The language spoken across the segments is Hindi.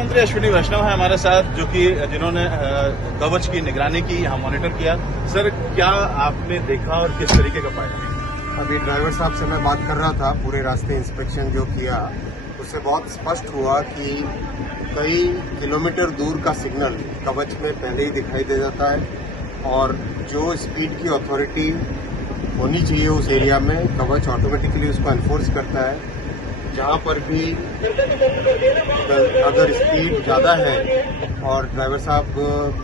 मंत्री अश्विनी वैष्णव है हमारे साथ, जो कि जिन्होंने कवच की निगरानी की, यहाँ मॉनिटर किया। सर, क्या आपने देखा और किस तरीके का पाया? अभी ड्राइवर साहब से मैं बात कर रहा था। पूरे रास्ते इंस्पेक्शन जो किया उससे बहुत स्पष्ट हुआ कि कई किलोमीटर दूर का सिग्नल कवच में पहले ही दिखाई दे जाता है और जो स्पीड की अथॉरिटी होनी चाहिए उस एरिया में कवच ऑटोमेटिकली उसको एनफोर्स करता है। जहाँ पर भी अगर स्पीड ज़्यादा है और ड्राइवर साहब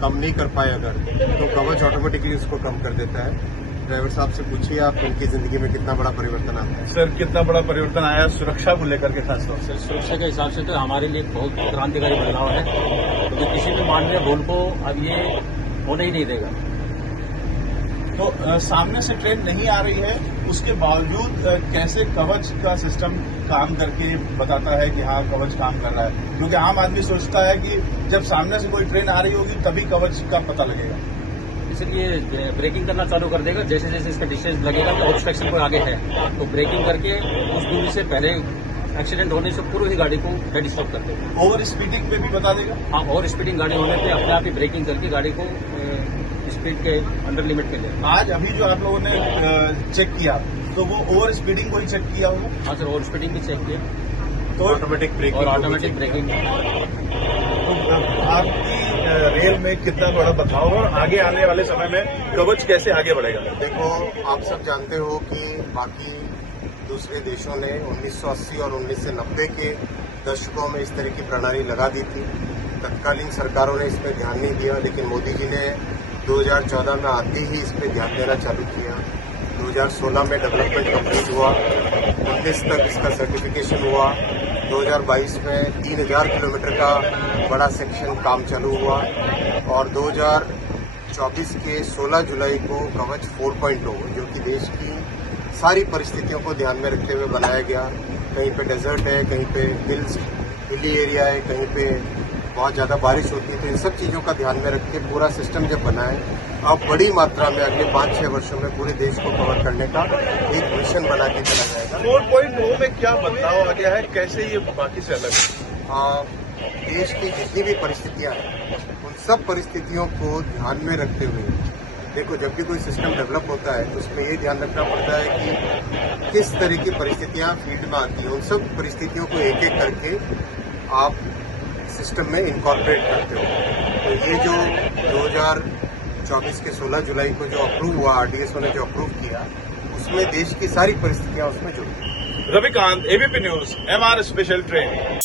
कम नहीं कर पाए अगर, तो कवच ऑटोमेटिकली उसको कम कर देता है। ड्राइवर साहब से पूछिए आप, उनकी जिंदगी में कितना बड़ा परिवर्तन आता है। सर, कितना बड़ा परिवर्तन आया सुरक्षा को लेकर के खासतौर से? सुरक्षा के हिसाब से तो हमारे लिए बहुत क्रांतिकारी बदलाव है, क्योंकि तो किसी भी मानवीय भूल को अब ये होने ही नहीं देगा। तो सामने से ट्रेन नहीं आ रही है, उसके बावजूद कैसे कवच का सिस्टम काम करके बताता है कि हाँ कवच काम कर रहा है? क्योंकि आम आदमी सोचता है कि जब सामने से कोई ट्रेन आ रही होगी तभी कवच का पता लगेगा। इसलिए ब्रेकिंग करना चालू कर देगा। जैसे जैसे इसका डिस्टेंस लगेगा कि ऑब्स्ट्रक्शन कोई आगे है, तो ब्रेकिंग करके उस दूरी से पहले एक्सीडेंट होने से पूर्व ही गाड़ी को हेड स्टॉप कर देगा। ओवर स्पीडिंग पे भी बता देगा? हाँ, ओवर स्पीडिंग गाड़ी होने पे अपने आप ही ब्रेकिंग करके गाड़ी को स्पीड के अंडर लिमिट पे ले। आज अभी जो आप लोगों ने चेक किया, तो वो ओवर स्पीडिंग को ही चेक किया होगा? हाँ सर, ओवर स्पीडिंग भी चेक किया, तो ऑटोमेटिक ब्रेकिंग और ऑटोमेटिक ब्रेकिंग। तो आपकी रेल में कितना बड़ा बदलाव और आगे आने वाले समय में कवच कैसे आगे बढ़ेगा? देखो, आप सब जानते हो कि बाकी दूसरे देशों ने 1980 और 1990 के दशकों में इस तरह की प्रणाली लगा दी थी। तत्कालीन सरकारों ने इस पर ध्यान नहीं दिया, लेकिन मोदी जी ने 2014 में आते ही इस पर ध्यान देना चालू किया। 2016 में डेवलपमेंट कंप्लीट हुआ, 19 तक इसका सर्टिफिकेशन हुआ। 2022 में 3000 किलोमीटर का बड़ा सेक्शन काम चालू हुआ और 2024 के 16 जुलाई को कवच 4.0, जो कि देश की सारी परिस्थितियों को ध्यान में रखते हुए बनाया गया। कहीं पे डेजर्ट है, कहीं पे हिली एरिया है, कहीं पे बहुत ज़्यादा बारिश होती है, तो इन सब चीज़ों का ध्यान में रख के पूरा सिस्टम जब बना है, अब बड़ी मात्रा में अगले 5-6 वर्षों में पूरे देश को कवर करने का एक मिशन बना के चला जाएगा। 4.0 में क्या बदलाव आ गया है, कैसे ये बाकी से अलग है? देश की जितनी भी परिस्थितियां हैं उन सब परिस्थितियों को ध्यान में रखते हुए, देखो जब भी कोई सिस्टम डेवलप होता है तो उसमें ये ध्यान रखना पड़ता है कि किस तरह की परिस्थितियां फील्ड में आती हैं। उन सब परिस्थितियों को एक एक करके आप सिस्टम में इनकॉर्पोरेट करते हो। तो ये जो 2024 के 16 जुलाई को जो अप्रूव हुआ, आरडीएसओ ने जो अप्रूव किया, उसमें देश की सारी परिस्थितियां उसमें जुड़ी। Ravikant, ABP news, MR special train.